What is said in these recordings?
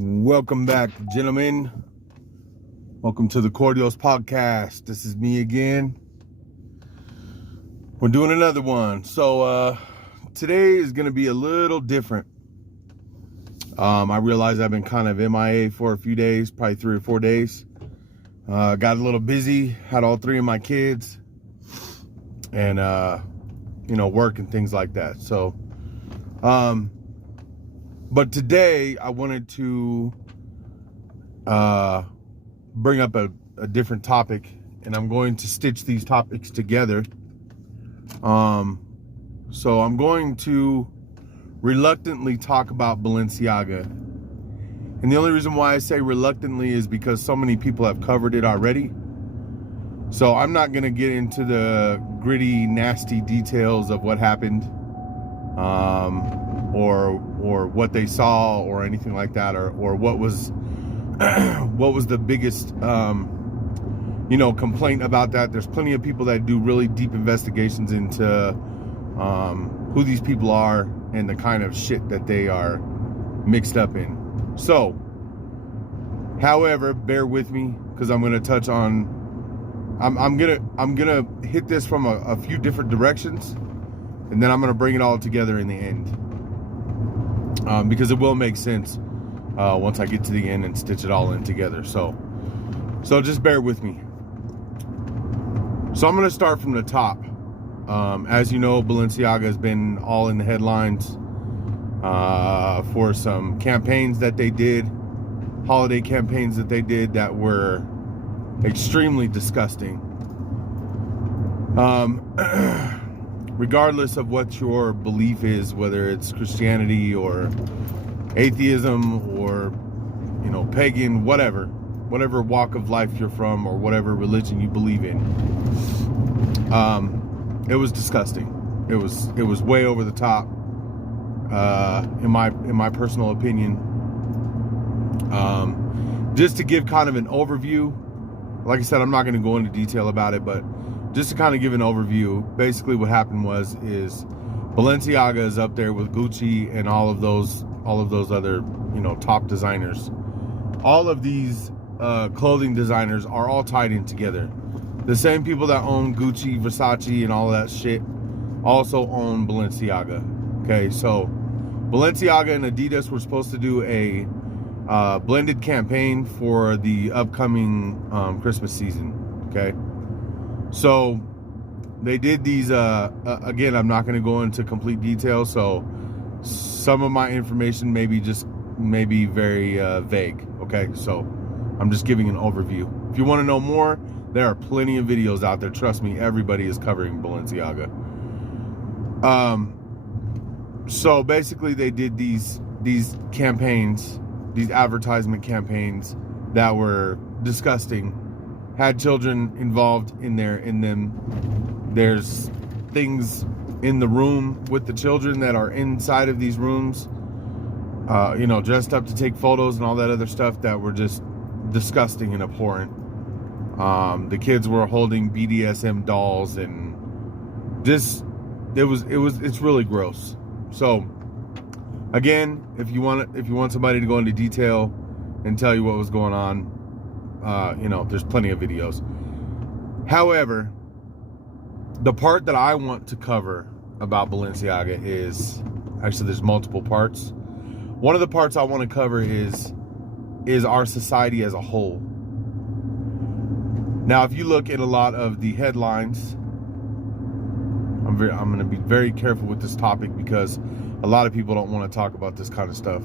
Welcome back, gentlemen. Welcome to the Cordials podcast. This is me again. We're doing another one. So today is going to be a little different. I realize I've been kind of MIA for a few days, probably 3 or 4 days. Got a little busy, had all 3 of my kids, and work and things like that. So but today I wanted to bring up a different topic, and I'm going to stitch these topics together. So I'm going to reluctantly talk about Balenciaga. And the only reason why I say reluctantly is because so many people have covered it already. So I'm not going to get into the gritty, nasty details of what happened, or what they saw or anything like that, or what was what was the biggest complaint about that. There's plenty of people that do really deep investigations into who these people are and the kind of shit that they are mixed up in. So, however, bear with me, because I'm going to touch on I'm gonna hit this from a few different directions, and then I'm going to bring it all together in the end, because it will make sense once I get to the end and stitch it all in together. So just bear with me. So I'm going to start from the top. As you know, Balenciaga has been all in the headlines for some campaigns that they did, holiday campaigns that they did that were extremely disgusting. Regardless of what your belief is, whether it's Christianity or atheism or pagan, whatever walk of life you're from, or whatever religion you believe in, it was disgusting. It was way over the top, in my personal opinion. Just to give kind of an overview, like I said, I'm not going to go into detail about it, but just to kind of give an overview, basically what happened is Balenciaga is up there with Gucci and all of those other top designers. All of these clothing designers are all tied in together. The same people that own Gucci, Versace, and all that shit also own Balenciaga. Okay, so Balenciaga and Adidas were supposed to do a blended campaign for the upcoming Christmas season. Okay, so they did these. Again, I'm not going to go into complete detail, so some of my information may be very vague. Okay, so I'm just giving an overview. If you want to know more, there are plenty of videos out there. Trust me, everybody is covering Balenciaga. So basically they did these campaigns, these advertisement campaigns that were disgusting, had children involved in them. There's things in the room with the children that are inside of these rooms, dressed up to take photos and all that other stuff that were just disgusting and abhorrent. The kids were holding BDSM dolls, and it's really gross. So again, if you want somebody to go into detail and tell you what was going on, there's plenty of videos. However, the part that I want to cover about Balenciaga is, actually there's multiple parts. One of the parts I want to cover is our society as a whole. Now, if you look at a lot of the headlines, I'm going to be very careful with this topic because a lot of people don't want to talk about this kind of stuff.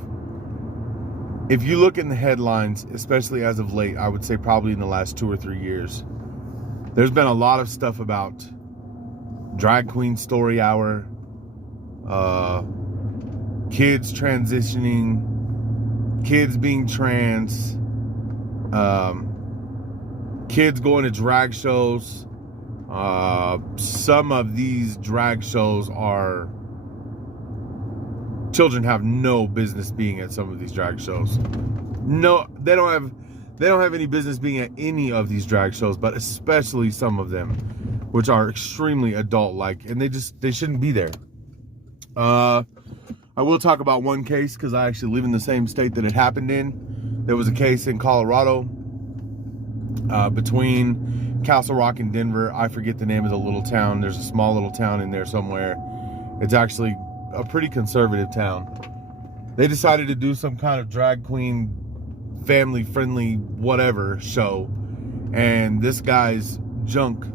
If you look in the headlines, especially as of late, I would say probably in the last 2 or 3 years, there's been a lot of stuff about drag queen story hour, kids transitioning, kids being trans, kids going to drag shows. Some of these drag shows are, children have no business being at some of these drag shows. No, they don't have any business being at any of these drag shows, but especially some of them, which are extremely adult-like, and they shouldn't be there. I will talk about one case because I actually live in the same state that it happened in. There was a case in Colorado between Castle Rock and Denver. I forget the name of the little town. There's a small little town in there somewhere. It's actually a pretty conservative town. They decided to do some kind of drag queen, family-friendly, whatever show. And this guy's junk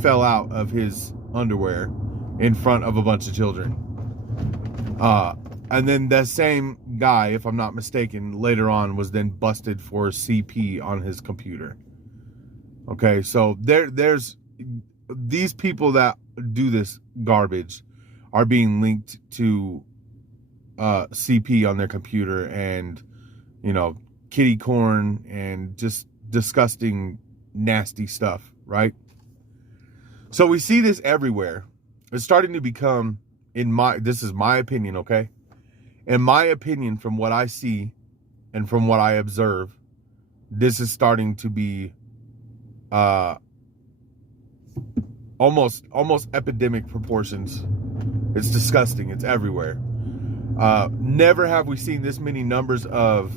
fell out of his underwear in front of a bunch of children. And then that same guy, if I'm not mistaken, later on was then busted for CP on his computer. Okay, so there's these people that do this garbage are being linked to CP on their computer and, you know, kitty corn and just disgusting, nasty stuff, right? So we see this everywhere. It's starting to become, this is my opinion, okay? In my opinion, from what I see and from what I observe, this is starting to be almost epidemic proportions. It's disgusting. It's everywhere. Never have we seen this many numbers of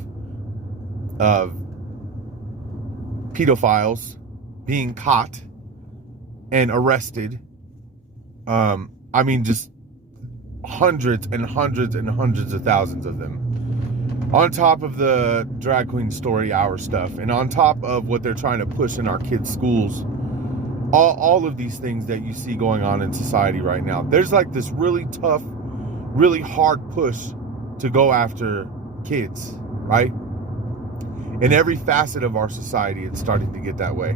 pedophiles being caught and arrested. I mean, just hundreds and hundreds and hundreds of thousands of them. On top of the drag queen story hour stuff, and on top of what they're trying to push in our kids' schools, all of these things that you see going on in society right now, there's like this really tough, really hard push to go after kids, right? In every facet of our society, it's starting to get that way.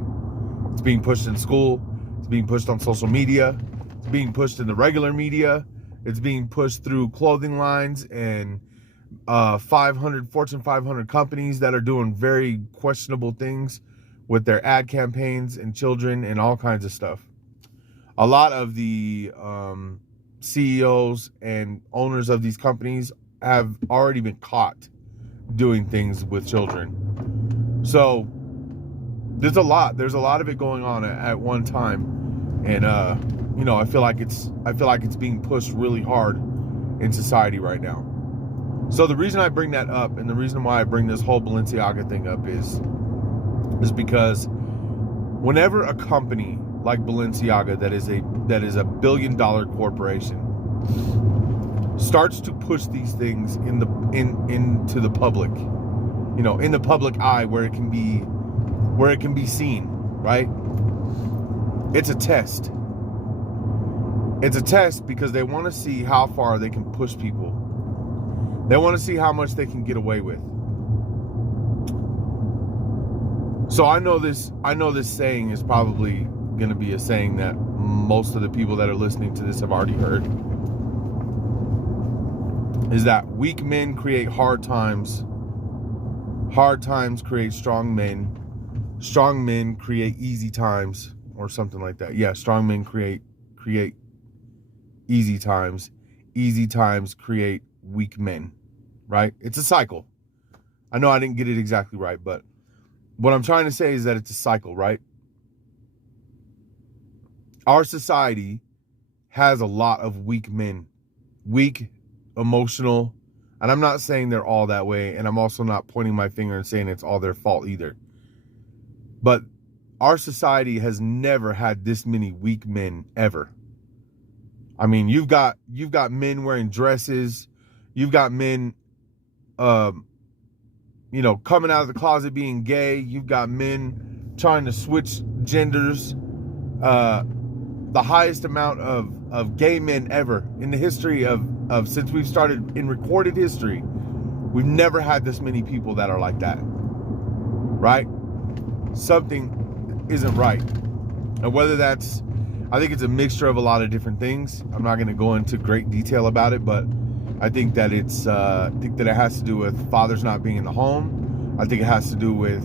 It's being pushed in school. It's being pushed on social media. It's being pushed in the regular media. It's being pushed through clothing lines and Fortune 500 companies that are doing very questionable things with their ad campaigns and children and all kinds of stuff. A lot of the CEOs and owners of these companies have already been caught doing things with children. So there's a lot of it going on at one time. And you know, I feel like it's being pushed really hard in society right now. So the reason I bring that up, and the reason why I bring this whole Balenciaga thing up is because whenever a company like Balenciaga that is a $1 billion corporation starts to push these things into the public, you know, in the public eye where it can be seen, right? It's a test. It's a test because they want to see how far they can push people. They want to see how much they can get away with. So I know this saying is probably going to be a saying that most of the people that are listening to this have already heard. Is that weak men create hard times. Hard times create strong men. Strong men create easy times, or something like that. Yeah, strong men create easy times. Easy times create weak men, right? It's a cycle. I know I didn't get it exactly right, but what I'm trying to say is that it's a cycle, right? Our society has a lot of weak men, weak, emotional, and I'm not saying they're all that way, and I'm also not pointing my finger and saying it's all their fault either. But our society has never had this many weak men ever. I mean, you've got men wearing dresses. You've got men, you know, coming out of the closet being gay. You've got men trying to switch genders. The highest amount of gay men ever in the history of since we've started in recorded history. We've never had this many people that are like that, right? Something isn't right. And whether that's, I think it's a mixture of a lot of different things. I'm not going to go into great detail about it, but I think that it has to do with fathers not being in the home. I think it has to do with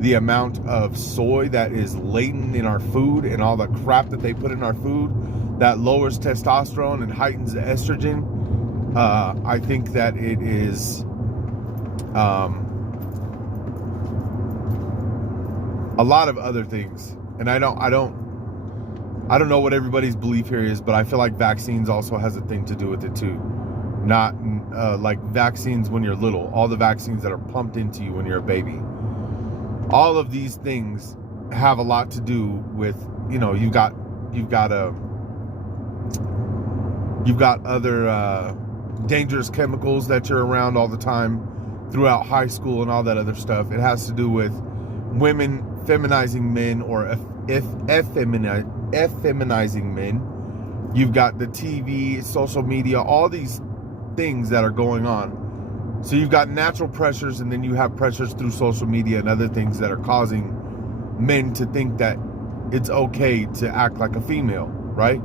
the amount of soy that is latent in our food and all the crap that they put in our food that lowers testosterone and heightens the estrogen. I think that it is a lot of other things, and I don't know what everybody's belief here is, but I feel like vaccines also has a thing to do with it too. not like vaccines when you're little, all the vaccines that are pumped into you when you're a baby. All of these things have a lot to do with, you know, you've got other dangerous chemicals that you're around all the time throughout high school and all that other stuff. It has to do with women feminizing men, or effeminizing men. You've got the TV, social media, all these things that are going on. So you've got natural pressures, and then you have pressures through social media and other things that are causing men to think that it's okay to act like a female, right?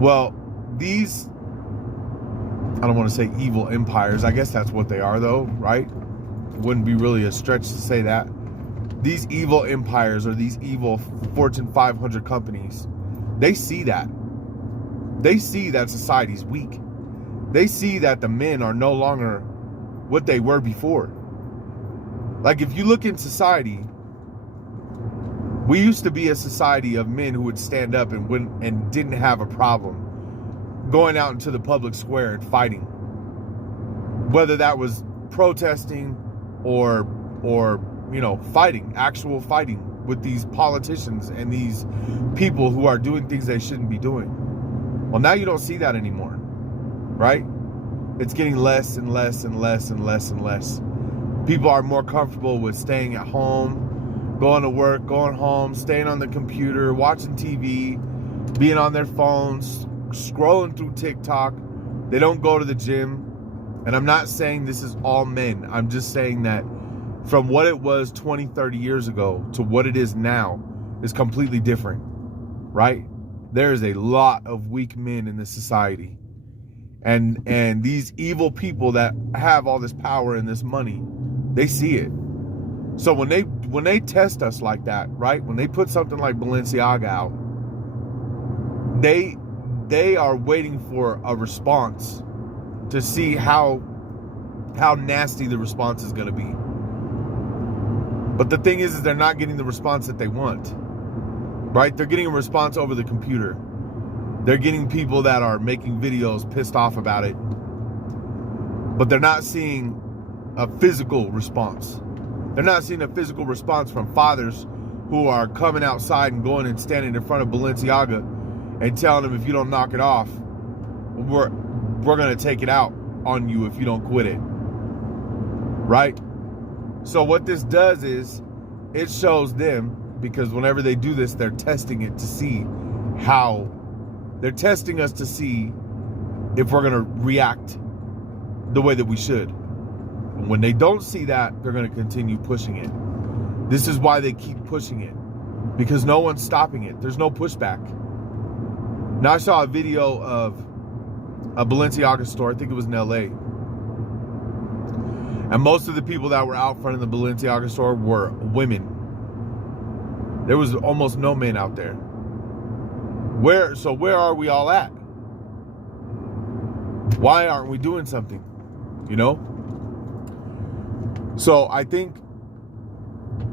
Well, these, I don't want to say evil empires. I guess that's what they are, though, right? It wouldn't be really a stretch to say that. These evil empires, or these evil Fortune 500 companies, they see that. They see that society's weak. They see that the men are no longer what they were before. Like, if you look in society, we used to be a society of men who would stand up and didn't have a problem going out into the public square and fighting. Whether that was protesting or you know, fighting, actual fighting with these politicians and these people who are doing things they shouldn't be doing. Well, now you don't see that anymore, right? It's getting less and less and less and less and less. People are more comfortable with staying at home, going to work, going home, staying on the computer, watching TV, being on their phones, scrolling through TikTok. They don't go to the gym. And I'm not saying this is all men. I'm just saying that from what it was 20, 30 years ago to what it is now is completely different, right? There is a lot of weak men in this society. And these evil people that have all this power and this money, they see it. So when they test us like that, right? When they put something like Balenciaga out, they are waiting for a response to see how nasty the response is going to be. But the thing is they're not getting the response that they want, right? They're getting a response over the computer. They're getting people that are making videos pissed off about it, but they're not seeing a physical response. They're not seeing a physical response from fathers who are coming outside and going and standing in front of Balenciaga and telling them, if you don't knock it off, we're going to take it out on you if you don't quit it, right? So what this does is it shows them, because whenever they do this, they're testing it to see how, they're testing us to see if we're going to react the way that we should. And when they don't see that, they're going to continue pushing it. This is why they keep pushing it, because no one's stopping it. There's no pushback. Now, I saw a video of a Balenciaga store, I think it was in LA. And most of the people that were out front of the Balenciaga store were women. There was almost no men out there. Where are we all at? Why aren't we doing something? You know? So I think,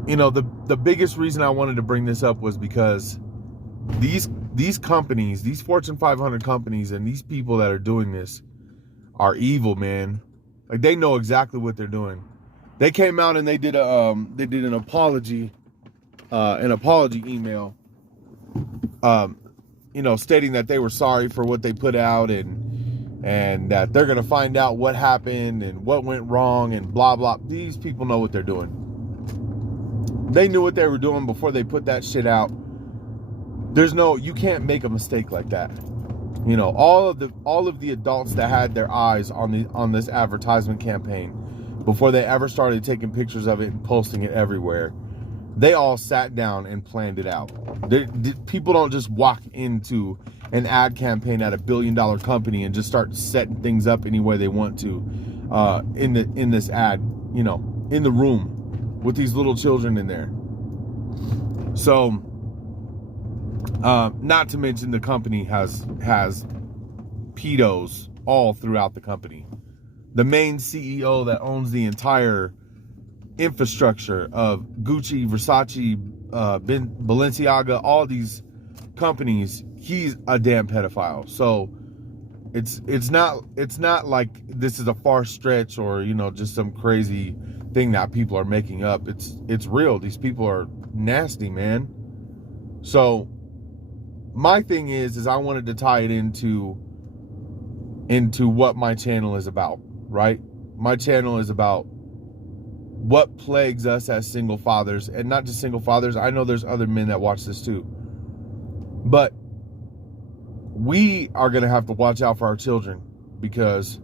you know, the biggest reason I wanted to bring this up was because these companies, these Fortune 500 companies, and these people that are doing this are evil, man. Like, they know exactly what they're doing. They came out and they did an apology email, you know, stating that they were sorry for what they put out, and that they're gonna find out what happened and what went wrong and blah blah. These people know what they're doing. They knew what they were doing before they put that shit out. You can't make a mistake like that. You know, all of the adults that had their eyes on this advertisement campaign before they ever started taking pictures of it and posting it everywhere, they all sat down and planned it out. People don't just walk into an ad campaign at $1 billion company and just start setting things up any way they want to in this ad, you know, in the room with these little children in there. So, not to mention the company has pedos all throughout the company. The main CEO that owns the entire infrastructure of Gucci, Versace, Balenciaga, all these companies, he's a damn pedophile. So it's not like this is a far stretch or, you know, just some crazy thing that people are making up. It's real. These people are nasty, man. So my thing is I wanted to tie it into what my channel is about, right? My channel is about what plagues us as single fathers, and not just single fathers. I know there's other men that watch this too. But we are going to have to watch out for our children, because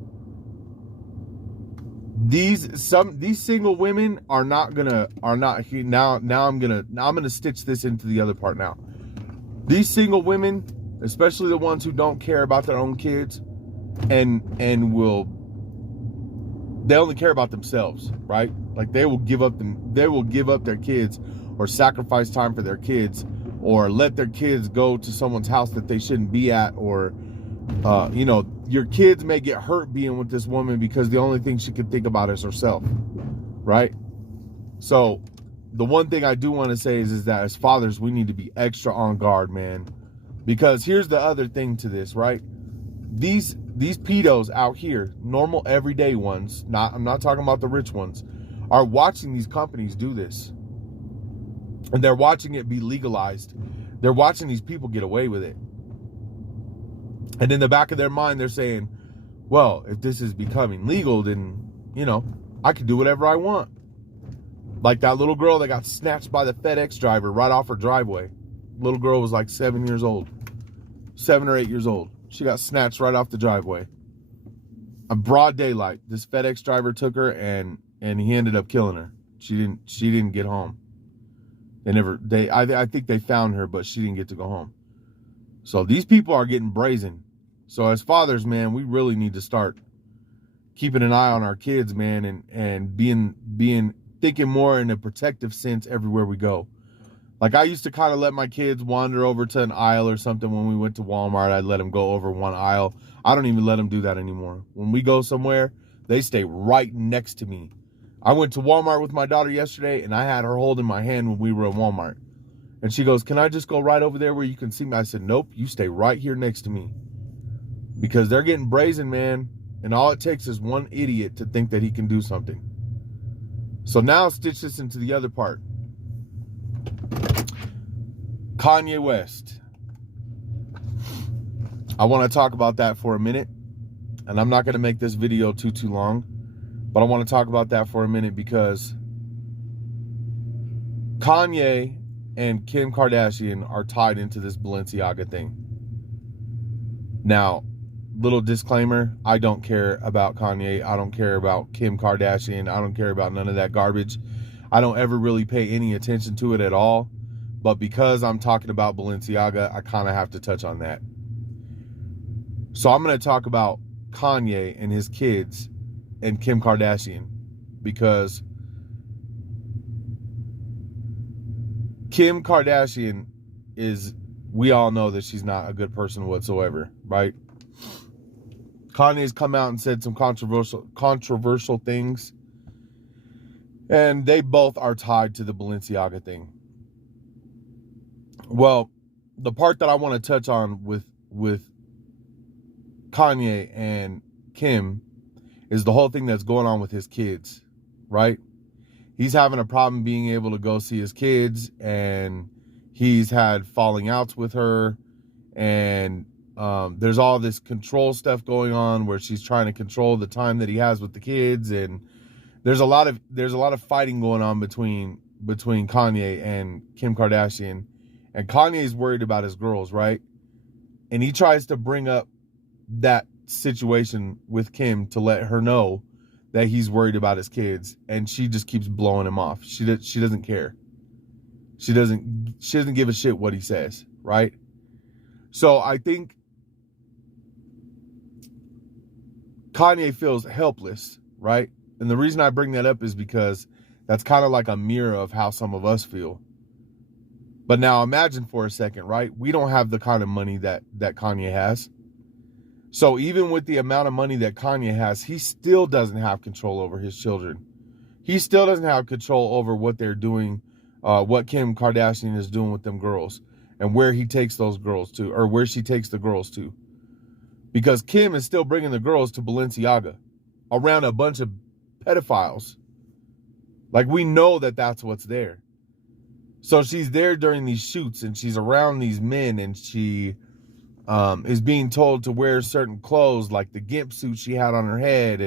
these single women are not now I'm going to stitch this into the other part now. These single women, especially the ones who don't care about their own kids and they only care about themselves, right? Like they will give up their kids, or sacrifice time for their kids, or let their kids go to someone's house that they shouldn't be at, or you know, your kids may get hurt being with this woman because the only thing she can think about is herself, right? So the one thing I do want to say is that as fathers, we need to be extra on guard, man, because here's the other thing to this, right? These pedos out here, normal everyday ones, I'm not talking about the rich ones, are watching these companies do this. And they're watching it be legalized. They're watching these people get away with it. And in the back of their mind, they're saying, well, if this is becoming legal, then, you know, I can do whatever I want. Like that little girl that got snatched by the FedEx driver right off her driveway. Little girl was like 7 or 8 years old. She got snatched right off the driveway. A broad daylight. This FedEx driver took her and he ended up killing her. She didn't get home. I think they found her, but she didn't get to go home. So these people are getting brazen. So as fathers, man, we really need to start keeping an eye on our kids, man, and thinking more in a protective sense everywhere we go. Like I used to kind of let my kids wander over to an aisle or something when we went to Walmart. I'd let them go over one aisle. I don't even let them do that anymore. When we go somewhere, they stay right next to me. I went to Walmart with my daughter yesterday, and I had her holding my hand when we were in Walmart. And she goes, can I just go right over there where you can see me? I said, nope, you stay right here next to me. Because they're getting brazen, man. And all it takes is one idiot to think that he can do something. So now stitch this into the other part. Kanye West. I want to talk about that for a minute. And I'm not going to make this video too long. But I want to talk about that for a minute because Kanye and Kim Kardashian are tied into this Balenciaga thing. Now, little disclaimer, I don't care about Kanye. I don't care about Kim Kardashian. I don't care about none of that garbage. I don't ever really pay any attention to it at all. But because I'm talking about Balenciaga, I kind of have to touch on that. So I'm going to talk about Kanye and his kids and Kim Kardashian, because Kim Kardashian we all know that she's not a good person whatsoever, right? Kanye's come out and said some controversial things, and they both are tied to the Balenciaga thing. Well, the part that I want to touch on with Kanye and Kim is the whole thing that's going on with his kids, right? He's having a problem being able to go see his kids, and he's had falling outs with her, and there's all this control stuff going on where she's trying to control the time that he has with the kids, and there's a lot of fighting going on between Kanye and Kim Kardashian, and Kanye's worried about his girls, right? And he tries to bring up that situation with Kim to let her know that he's worried about his kids, and she just keeps blowing him off. She doesn't care. She doesn't give a shit what he says, right? So I think Kanye feels helpless, right? And the reason I bring that up is because that's kind of like a mirror of how some of us feel. But now imagine for a second, right? We don't have the kind of money that Kanye has. So even with the amount of money that Kanye has, he still doesn't have control over his children. He still doesn't have control over what they're doing, what Kim Kardashian is doing with them girls, and where he takes those girls to, or where she takes the girls to. because Kim is still bringing the girls to Balenciaga around a bunch of pedophiles. Like, we know that that's what's there. So she's there during these shoots, and she's around these men, and she is being told to wear certain clothes, like the gimp suit she had on her head,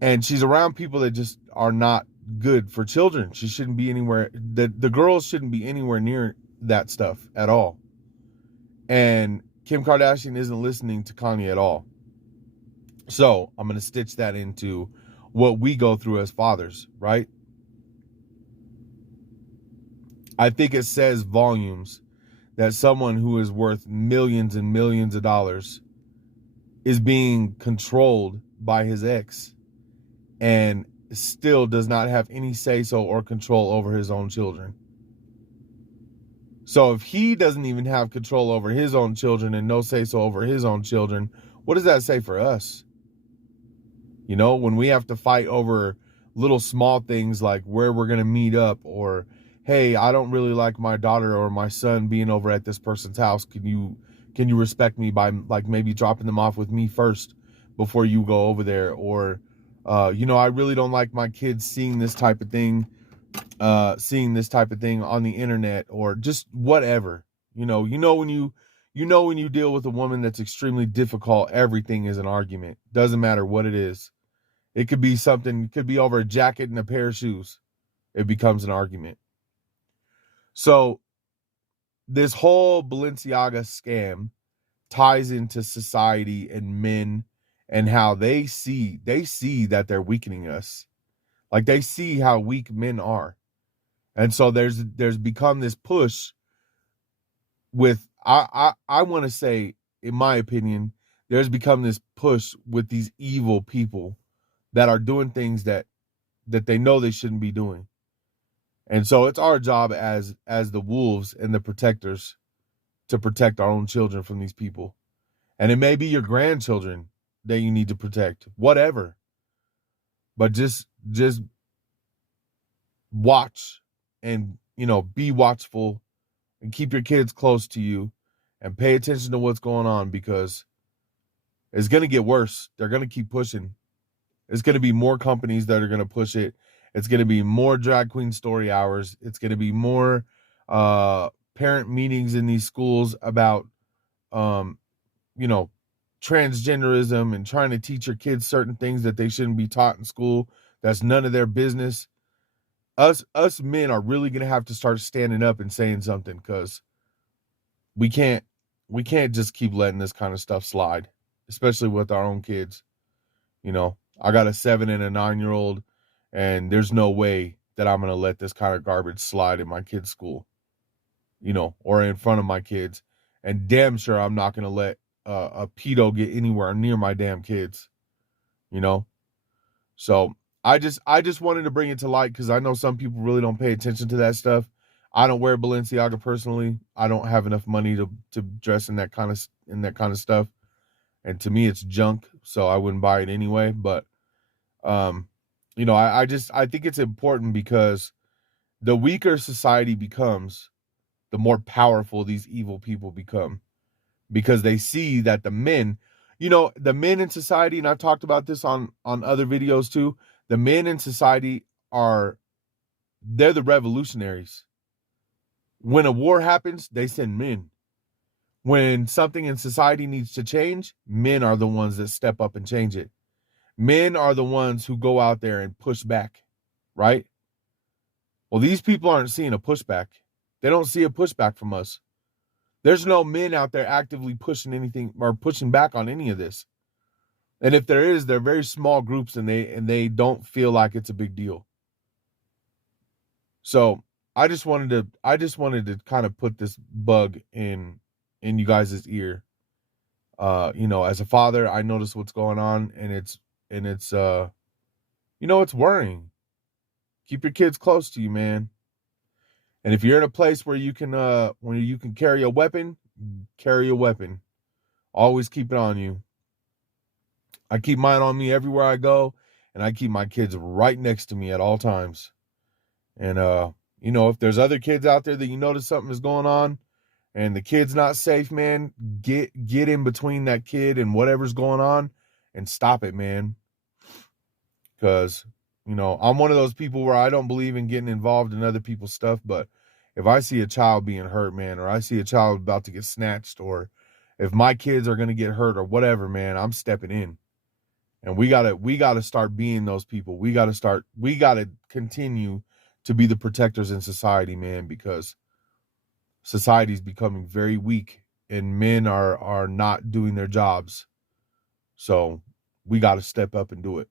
and she's around people that just are not good for children. She shouldn't be anywhere. The girls shouldn't be anywhere near that stuff at all. And Kim Kardashian isn't listening to Kanye at all. So I'm going to stitch that into what we go through as fathers, right? I think it says volumes that someone who is worth millions and millions of dollars is being controlled by his ex and still does not have any say-so or control over his own children. So if he doesn't even have control over his own children and no say-so over his own children, what does that say for us? You know, when we have to fight over little small things like where we're going to meet up, or, hey, I don't really like my daughter or my son being over at this person's house. Can you respect me by, like, maybe dropping them off with me first before you go over there? Or, I really don't like my kids seeing this type of thing on the internet, or just whatever. When you deal with a woman that's extremely difficult, everything is an argument. Doesn't matter what it is. It could be something, it could be over a jacket and a pair of shoes. It becomes an argument. So this whole Balenciaga scam ties into society and men and how they see that they're weakening us. Like, they see how weak men are. And so there's become this push with, I want to say, in my opinion, there's become this push with these evil people that are doing things that they know they shouldn't be doing. And so it's our job as the wolves and the protectors to protect our own children from these people. And it may be your grandchildren that you need to protect, whatever. But just watch and, be watchful and keep your kids close to you and pay attention to what's going on, because it's going to get worse. They're going to keep pushing. It's going to be more companies that are going to push it. It's going to be more drag queen story hours. It's going to be more parent meetings in these schools about, transgenderism and trying to teach your kids certain things that they shouldn't be taught in school. That's none of their business. Us men are really going to have to start standing up and saying something, because we can't just keep letting this kind of stuff slide, especially with our own kids. I got a 7 and a 9-year-old, and there's no way that I'm going to let this kind of garbage slide in my kids' school, or in front of my kids. And damn sure I'm not going to let a pedo get anywhere near my damn kids, So I just wanted to bring it to light, because I know some people really don't pay attention to that stuff. I don't wear Balenciaga personally. I don't have enough money to dress in that kind of stuff. And to me, it's junk, so I wouldn't buy it anyway. But, I think it's important, because the weaker society becomes, the more powerful these evil people become, because they see that the men in society, and I've talked about this on other videos too, the men in society they're the revolutionaries. When a war happens, they send men. When something in society needs to change, men are the ones that step up and change it. Men are the ones who go out there and push back, right? Well, these people aren't seeing a pushback. They don't see a pushback from us. There's no men out there actively pushing anything or pushing back on any of this. And if there is, they're very small groups, and they don't feel like it's a big deal. So I just wanted to kind of put this bug in you guys' ear. As a father, I notice what's going on, and it's it's worrying. Keep your kids close to you, man. And if you're in a place where you can carry a weapon, carry a weapon. Always keep it on you. I keep mine on me everywhere I go, and I keep my kids right next to me at all times. And if there's other kids out there that you notice something is going on, and the kid's not safe, man, get in between that kid and whatever's going on and stop it, man. Because, I'm one of those people where I don't believe in getting involved in other people's stuff, but if I see a child being hurt, man, or I see a child about to get snatched, or if my kids are going to get hurt or whatever, man, I'm stepping in. And we gotta start being those people. We gotta continue to be the protectors in society, man, because society's becoming very weak and men are not doing their jobs. So we gotta step up and do it.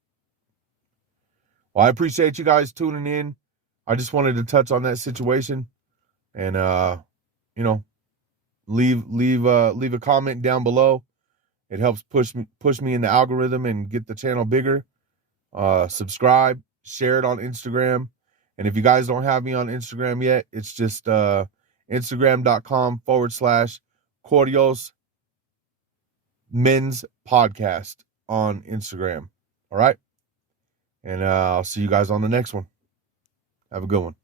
Well, I appreciate you guys tuning in. I just wanted to touch on that situation and leave a comment down below. It helps push me in the algorithm and get the channel bigger. Subscribe, share it on Instagram. And if you guys don't have me on Instagram yet, it's just Instagram.com/Cordios Men's Podcast on Instagram. All right. And I'll see you guys on the next one. Have a good one.